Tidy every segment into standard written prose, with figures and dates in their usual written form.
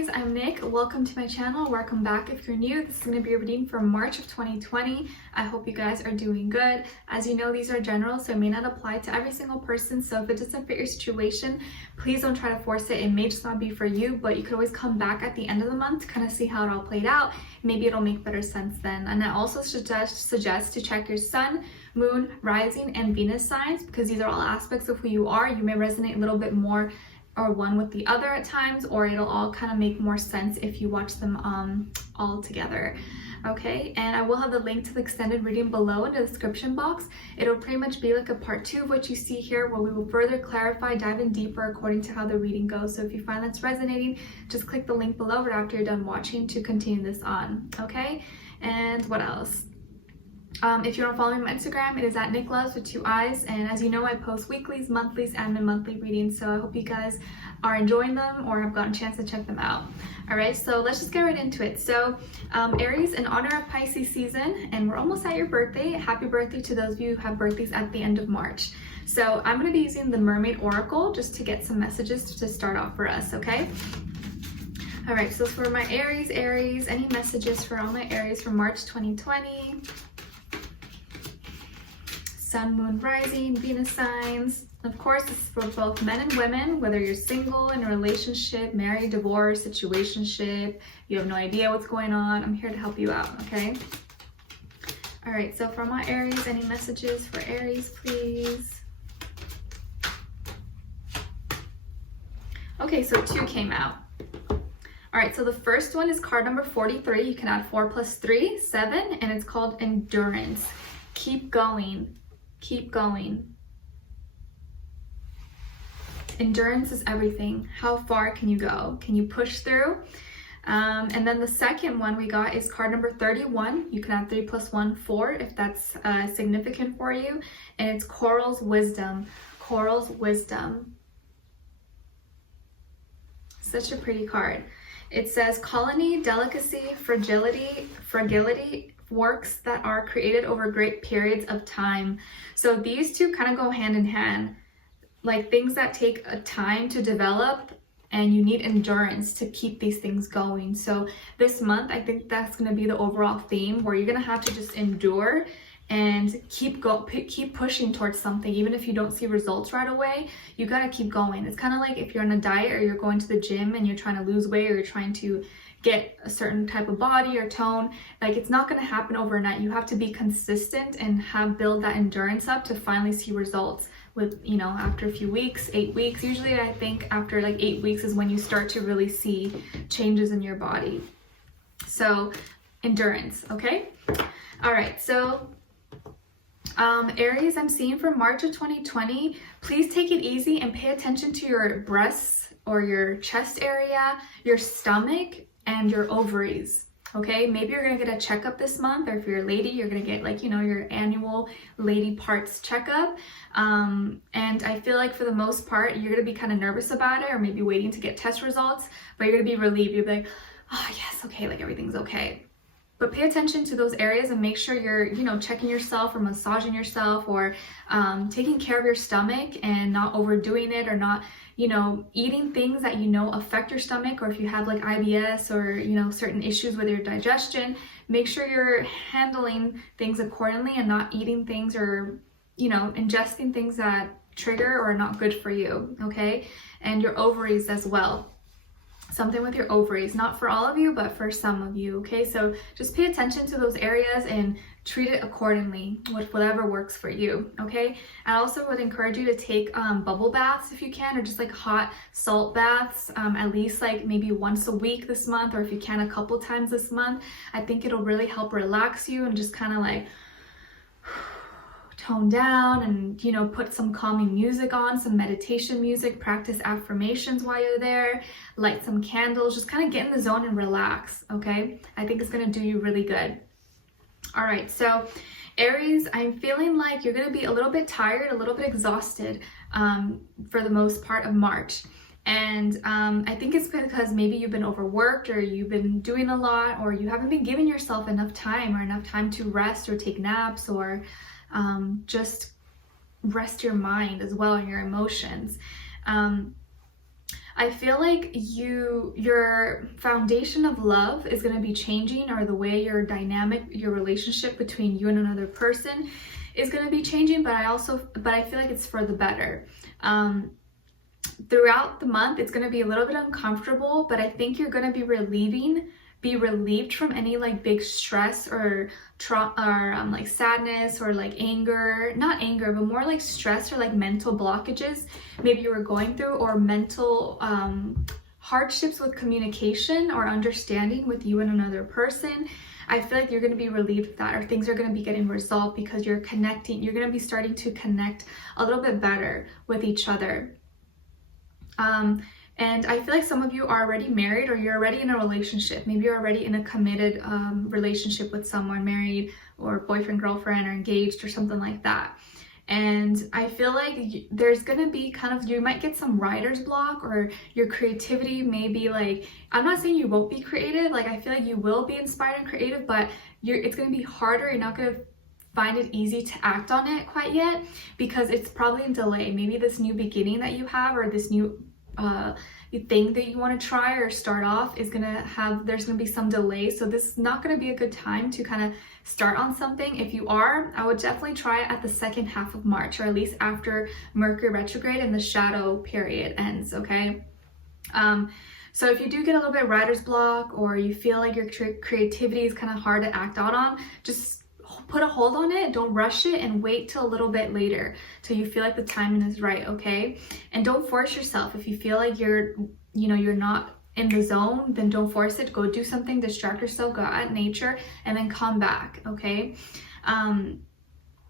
Aries, I'm Nick. Welcome to my channel. Welcome back if you're new. This is going to be a reading for March of 2020. I hope you guys are doing good. As you know, these are general, so it may not apply to every single person. So if it doesn't fit your situation, please don't try to force it. It may just not be for you, but you could always come back at the end of the month to kind of see how it all played out. Maybe it'll make better sense then. And I also suggest to check your sun, moon, rising, and Venus signs, because these are all aspects of who you are. You may resonate a little bit more or one with the other at times, or it'll all kind of make more sense if you watch them all together. Okay, and I will have the link to the extended reading below in the description box. It'll pretty much be like a part 2 of what you see here, where we will further clarify, dive in deeper according to how the reading goes. So if you find that's resonating, just click the link below right after you're done watching to continue this on. Okay, and what else? If you don't follow me on Instagram, it is at NicLoves with 2 eyes. And as you know, I post weeklies, monthlies, and monthly readings. So I hope you guys are enjoying them or have gotten a chance to check them out. All right, so let's just get right into it. So Aries, in honor of Pisces season, and we're almost at your birthday. Happy birthday to those of you who have birthdays at the end of March. So I'm going to be using the Mermaid Oracle just to get some messages to start off for us, okay? All right, so for my Aries, any messages for all my Aries for March 2020? Sun, moon, rising, Venus signs. Of course, this is for both men and women, whether you're single, in a relationship, married, divorced, situationship, you have no idea what's going on. I'm here to help you out, okay? All right, so for my Aries, any messages for Aries, please? Okay, so 2 came out. All right, so the first one is card number 43. You can add 4 plus 3, 7, and it's called Endurance. Keep going. Keep going. Endurance is everything. How far can you go? Can you push through? And then the second one we got is card number 31. You can add 3 plus 1, 4 if that's significant for you. And it's Coral's Wisdom. Coral's Wisdom. Such a pretty card. It says colony, delicacy, fragility, works that are created over great periods of time. So these two kind of go hand in hand, like things that take a time to develop, and you need endurance to keep these things going. So this month, I think that's going to be the overall theme, where you're going to have to just endure and keep pushing towards something. Even if you don't see results right away, you got to keep going. It's kind of like if you're on a diet, or you're going to the gym and you're trying to lose weight, or you're trying to get a certain type of body or tone. Like, it's not going to happen overnight. You have to be consistent and build that endurance up to finally see results with, you know, after a few weeks, 8 weeks. Usually I think after like 8 weeks is when you start to really see changes in your body. So endurance, okay? All right, so Aries, I'm seeing for March of 2020, please take it easy and pay attention to your breasts or your chest area, your stomach, and your ovaries. Okay, maybe you're gonna get a checkup this month, or if you're a lady, you're gonna get, like, you know, your annual lady parts checkup. And I feel like for the most part, you're gonna be kind of nervous about it, or maybe waiting to get test results, but you're gonna be relieved. You'll be like, oh yes, okay, like everything's okay. But pay attention to those areas and make sure you're, you know, checking yourself or massaging yourself, or taking care of your stomach and not overdoing it, or not, you know, eating things that you know affect your stomach, or if you have like IBS or, you know, certain issues with your digestion, make sure you're handling things accordingly and not eating things or, you know, ingesting things that trigger or are not good for you, okay? And your ovaries as well. Something with your ovaries, not for all of you, but for some of you, okay? So just pay attention to those areas and treat it accordingly with whatever works for you, okay? I also would encourage you to take bubble baths if you can, or just like hot salt baths, at least like maybe once a week this month, or if you can, a couple times this month. I think it'll really help relax you and just kind of like tone down, and, you know, put some calming music on, some meditation music, practice affirmations while you're there, light some candles, just kind of get in the zone and relax, okay? I think it's going to do you really good. All right, so Aries, I'm feeling like you're going to be a little bit tired, a little bit exhausted for the most part of March. And I think it's because maybe you've been overworked, or you've been doing a lot, or you haven't been giving yourself enough time, or enough time to rest or take naps, or just rest your mind as well, and your emotions. I feel like your foundation of love is going to be changing, or the way your relationship between you and another person is going to be changing, but I feel like it's for the better. Throughout the month, it's going to be a little bit uncomfortable, but I think you're going to be relieved from any like big stress or like sadness or like anger, not anger, but more like stress or like mental blockages maybe you were going through, or mental hardships with communication or understanding with you and another person. I feel like you're going to be relieved of that, or things are going to be getting resolved because you're connecting. You're going to be starting to connect a little bit better with each other. And I feel like some of you are already married, or you're already in a relationship. Maybe you're already in a committed relationship with someone, married or boyfriend, girlfriend, or engaged, or something like that. And I feel like there's going to be you might get some writer's block, or your creativity may be like, I'm not saying you won't be creative. Like, I feel like you will be inspired and creative, but it's going to be harder. You're not going to find it easy to act on it quite yet, because it's probably in delay. Maybe this new beginning that you have, or this new thing that you want to try or start off, there's gonna be some delay. So this is not going to be a good time to kind of start on something. If you are, I would definitely try it at the second half of March, or at least after Mercury retrograde and the shadow period ends. Okay. So if you do get a little bit of writer's block, or you feel like your creativity is kind of hard to act out on, just put a hold on it. Don't rush it, and wait till a little bit later, till you feel like the timing is right. Okay. And don't force yourself. If you feel like you're not in the zone, then don't force it. Go do something, distract yourself, go out in nature, and then come back. Okay.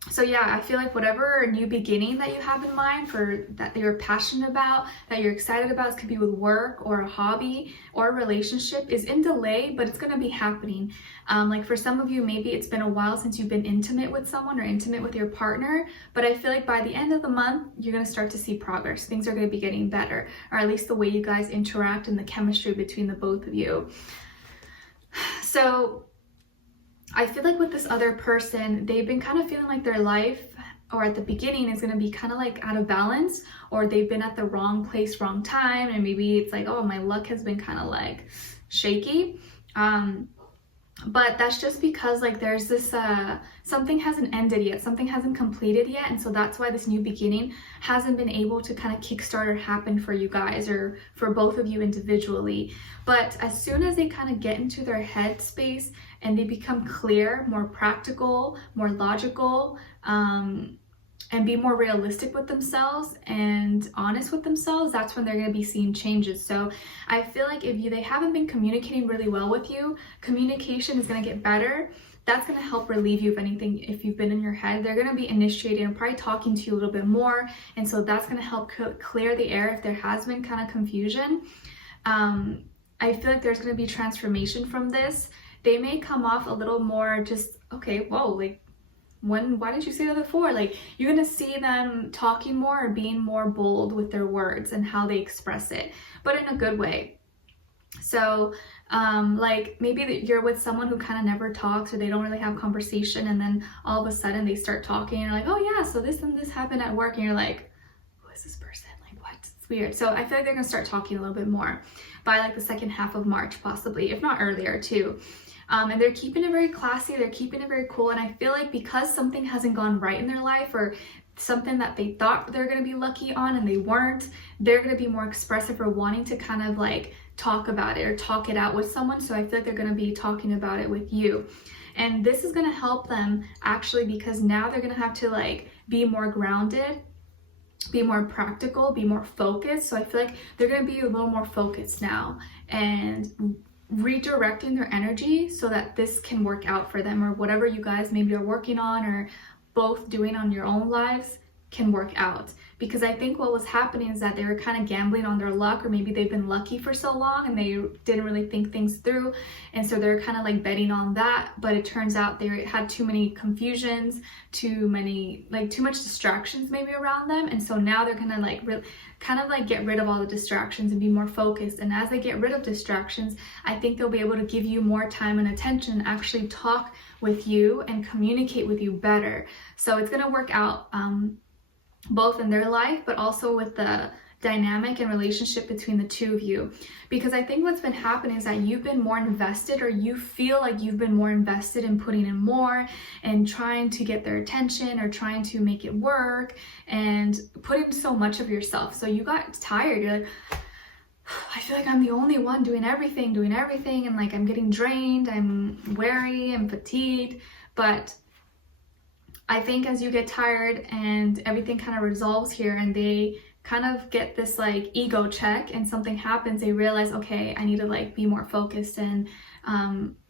So yeah, I feel like whatever new beginning that you have in mind, for that you're passionate about, that you're excited about, it could be with work or a hobby or a relationship, is in delay, but it's going to be happening. Like for some of you, maybe it's been a while since you've been intimate with someone or intimate with your partner, but I feel like by the end of the month, you're going to start to see progress. Things are going to be getting better, or at least the way you guys interact and the chemistry between the both of you. So I feel like with this other person, they've been kind of feeling like their life, or at the beginning, is going to be kind of like out of balance, or they've been at the wrong place, wrong time, and maybe it's like, oh, my luck has been kind of like shaky. But that's just because like there's this something hasn't ended yet, something hasn't completed yet, and so that's why this new beginning hasn't been able to kind of kickstart or happen for you guys, or for both of you individually. But as soon as they kind of get into their head space and they become clear, more practical, more logical, and be more realistic with themselves and honest with themselves, that's when they're going to be seeing changes. So I feel like if they haven't been communicating really well with you, communication is going to get better. That's going to help relieve you of anything. If you've been in your head, they're going to be initiating and probably talking to you a little bit more, and so that's going to help clear the air if there has been kind of confusion. I feel like there's going to be transformation from this. They may come off a little more just, okay, whoa, like, why didn't you say that before? Like, you're gonna see them talking more, or being more bold with their words and how they express it, but in a good way. So like maybe you're with someone who kind of never talks, or they don't really have conversation, and then all of a sudden they start talking, and you're like, oh yeah, so this and this happened at work, and you're like, who is this person? Like, what? It's weird. So I feel like they're gonna start talking a little bit more by like the second half of March, possibly, if not earlier too. And they're keeping it very classy, they're keeping it very cool. And I feel like because something hasn't gone right in their life, or something that they thought they're going to be lucky on and they weren't, they're going to be more expressive, or wanting to kind of like talk about it or talk it out with someone. So I feel like they're going to be talking about it with you. And this is going to help them actually, because now they're going to have to like be more grounded, be more practical, be more focused. So I feel like they're going to be a little more focused now, and redirecting their energy so that this can work out for them, or whatever you guys maybe are working on or both doing on your own lives can work out. Because I think what was happening is that they were kind of gambling on their luck, or maybe they've been lucky for so long and they didn't really think things through, and so they're kind of like betting on that. But it turns out they had too many confusions, too much distractions maybe around them, and so now they're gonna like get rid of all the distractions and be more focused. And as they get rid of distractions, I think they'll be able to give you more time and attention, actually talk with you and communicate with you better. So it's gonna work out both in their life, but also with the dynamic and relationship between the two of you. Because I think what's been happening is that you've been more invested, or you feel like you've been more invested in putting in more and trying to get their attention or trying to make it work and putting so much of yourself. So you got tired. You're like, I feel like I'm the only one doing everything, and like I'm getting drained, I'm weary, I'm fatigued. But I think as you get tired and everything kind of resolves here, and they kind of get this like ego check and something happens, they realize, okay, I need to like be more focused and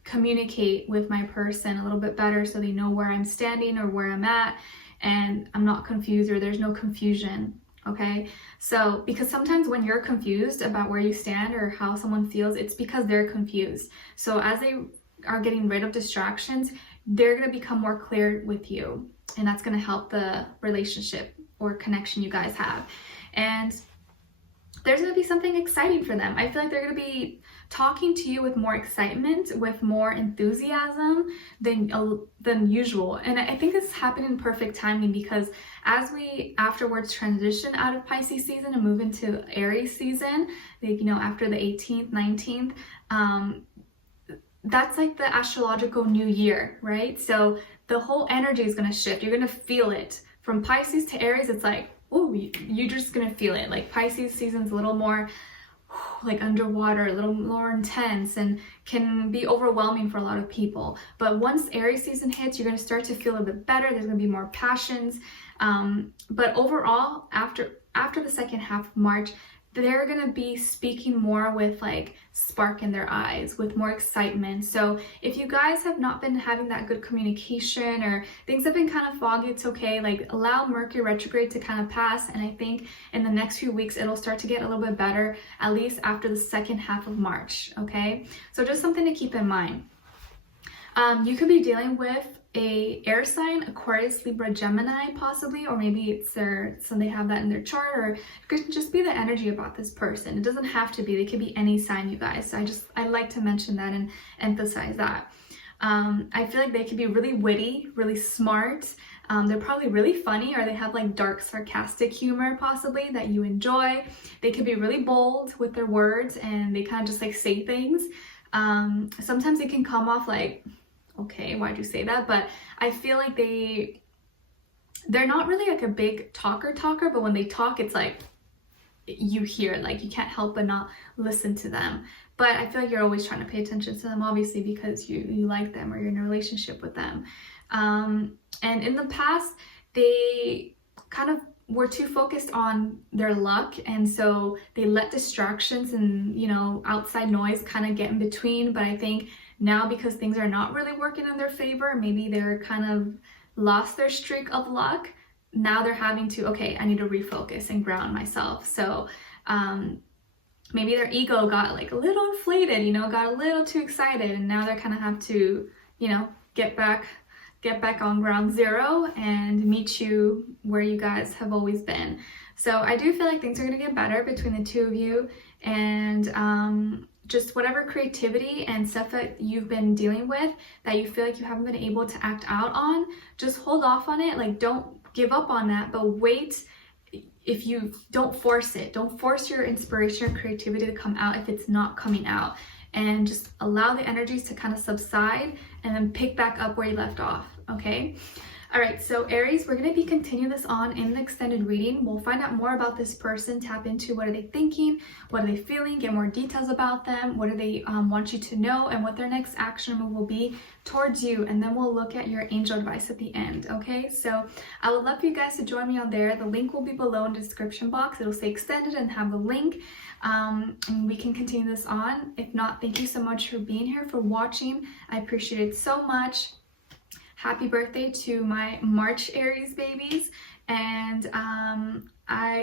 communicate with my person a little bit better so they know where I'm standing or where I'm at, and I'm not confused, or there's no confusion. Okay, so because sometimes when you're confused about where you stand or how someone feels, it's because they're confused. So as they are getting rid of distractions, they're going to become more clear with you, and that's going to help the relationship or connection you guys have. And there's going to be something exciting for them. I feel like they're going to be talking to you with more excitement, with more enthusiasm than usual. And I think this happened in perfect timing, because as we afterwards transition out of Pisces season and move into Aries season, like, you know, after the 18th, 19th, that's like the astrological new year, right? So the whole energy is going to shift. You're going to feel it. From Pisces to Aries, it's like, oh, you're just going to feel it. Like Pisces season's a little more like underwater, a little more intense, and can be overwhelming for a lot of people. But once Aries season hits, you're going to start to feel a bit better. There's going to be more passions. But overall, after the second half of March, they're going to be speaking more with like spark in their eyes, with more excitement. So if you guys have not been having that good communication, or things have been kind of foggy, it's okay. Like allow Mercury retrograde to kind of pass, and I think in the next few weeks it'll start to get a little bit better, at least after the second half of March. Okay, so just something to keep in mind. You could be dealing with a air sign, Aquarius, Libra, Gemini possibly, or maybe it's so they have that in their chart, or it could just be the energy about this person. It doesn't have to be, they could be any sign, you guys. So I like to mention that and emphasize that. I feel like they could be really witty, really smart. They're probably really funny, or they have like dark sarcastic humor possibly that you enjoy. They could be really bold with their words, and they kind of just like say things. Sometimes it can come off like, okay, why'd you say that? But I feel like they're not really like a big talker, but when they talk, it's like you hear, like you can't help but not listen to them. But I feel like you're always trying to pay attention to them, obviously, because you like them or you're in a relationship with them. And in the past, they kind of were too focused on their luck, and so they let distractions and, you know, outside noise kind of get in between. But I think now, because things are not really working in their favor, maybe they're kind of lost their streak of luck. Now they're having to, okay, I need to refocus and ground myself. So maybe their ego got like a little inflated, you know, got a little too excited, and now they kind of have to, you know, get back on ground zero and meet you where you guys have always been. So I do feel like things are going to get better between the two of you, and just whatever creativity and stuff that you've been dealing with that you feel like you haven't been able to act out on, just hold off on it. Like, don't give up on that, but wait. If you don't force it, don't force your inspiration or creativity to come out if it's not coming out, and just allow the energies to kind of subside and then pick back up where you left off. Okay. All right, so Aries, we're going to be continuing this on in the extended reading. We'll find out more about this person, tap into what are they thinking, what are they feeling, get more details about them, what do they want you to know, and what their next action move will be towards you. And then we'll look at your angel advice at the end, okay? So I would love for you guys to join me on there. The link will be below in the description box. It'll say extended and have the link, and we can continue this on. If not, thank you so much for being here, for watching. I appreciate it so much. Happy birthday to my March Aries babies, and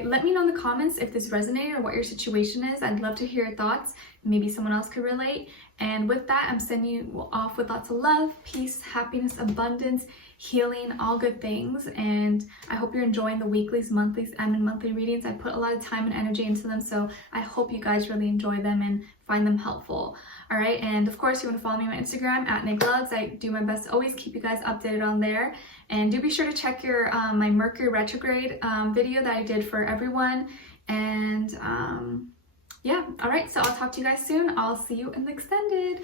let me know in the comments if this resonated or what your situation is. I'd love to hear your thoughts. Maybe someone else could relate. And with that, I'm sending you off with lots of love, peace, happiness, abundance, healing, all good things. And I hope you're enjoying the weeklies, monthlies, and monthly readings. I put a lot of time and energy into them, so I hope you guys really enjoy them and find them helpful. All right, and of course, you want to follow me on Instagram at NicLoves. I do my best to always keep you guys updated on there. And do be sure to check your my Mercury retrograde video that I did for everyone. And yeah, all right, so I'll talk to you guys soon. I'll see you in the extended.